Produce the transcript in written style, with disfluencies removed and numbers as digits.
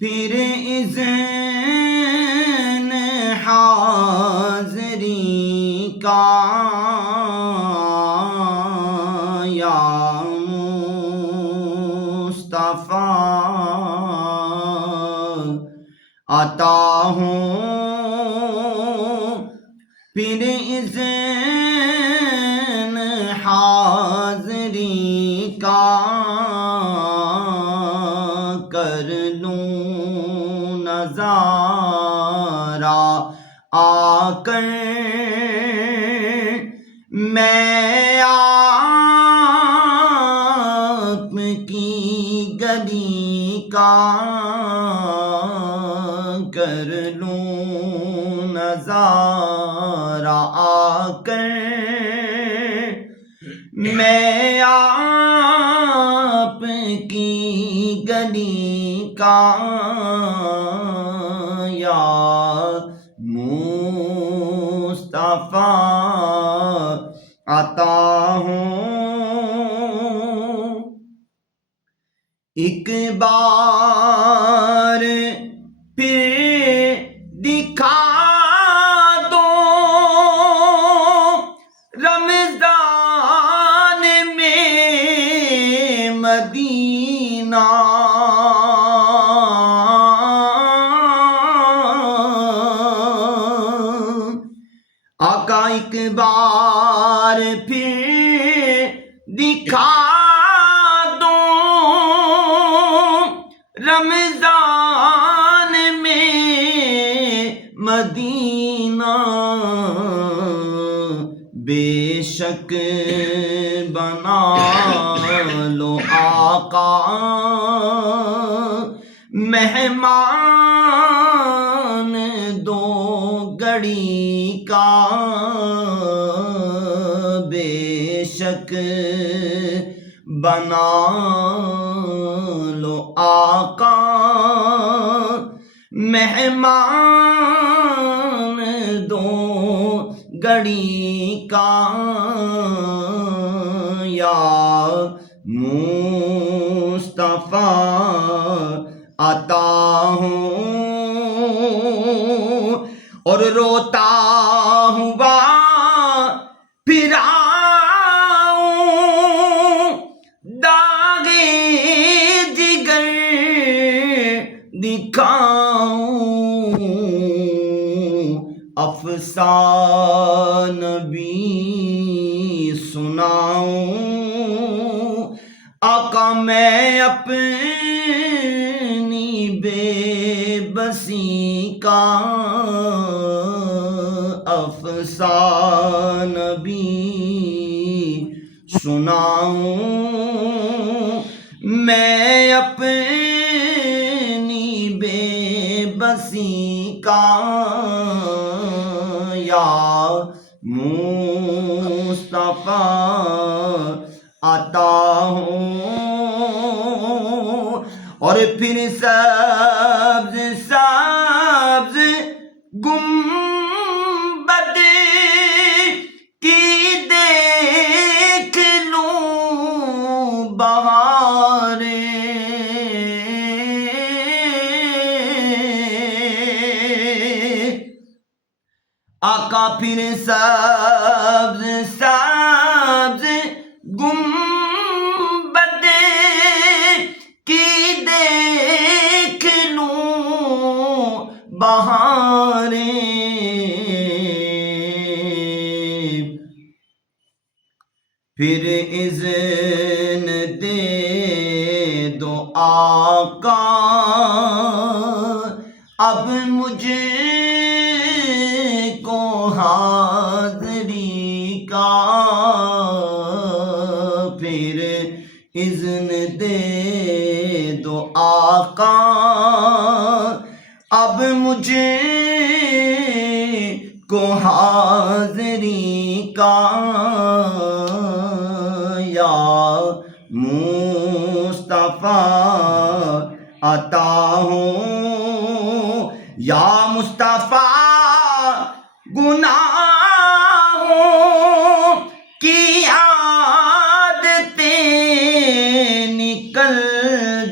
پھر اذن حاضری کا یا مصطفیٰ عطا ہوں، پھر اذن حاضری کا کر لوں نظارہ آ کر میں آپ کی گلی کا، کر لوں نظارہ آ کر میں آپ کی گلی کا، یا مصطفیٰ عطا ہوں۔ ایک بار پھر دکھا دو رمضان میں مدینہ، آقا ایک بار پھر دکھا دو رمضان میں مدینہ، بے شک بنا لو آقا مہمان دو گھڑی کا، بے شک بنا لو آقا مہمان دو گھڑی کا، یا مصطفیٰ عطا ہوں۔ اور روتا ہوا پھر آؤں داغ جگر دکھاؤں، افسانہ بھی سناؤں، آقا میں اپنی بے بسی کا، افسانہ بھی سناؤں میں اپنی بے بسی کا، یا مصطفیٰ عطا ہوں۔ اور پھر سبز سبز گنبد کی دیکھ لوں بہاریں، آقا پھر سبز سبز گنبد کی دیکھ لوں بہاریں، پھر اذن دے دو آقا اب مجھے کو حاضری کا، پھر اذن دے دو آقا اب مجھے کو حاضری کا، یا مصطفیٰ عطا ہوں۔ یا مصطفیٰ گناہوں کی عادتیں نکل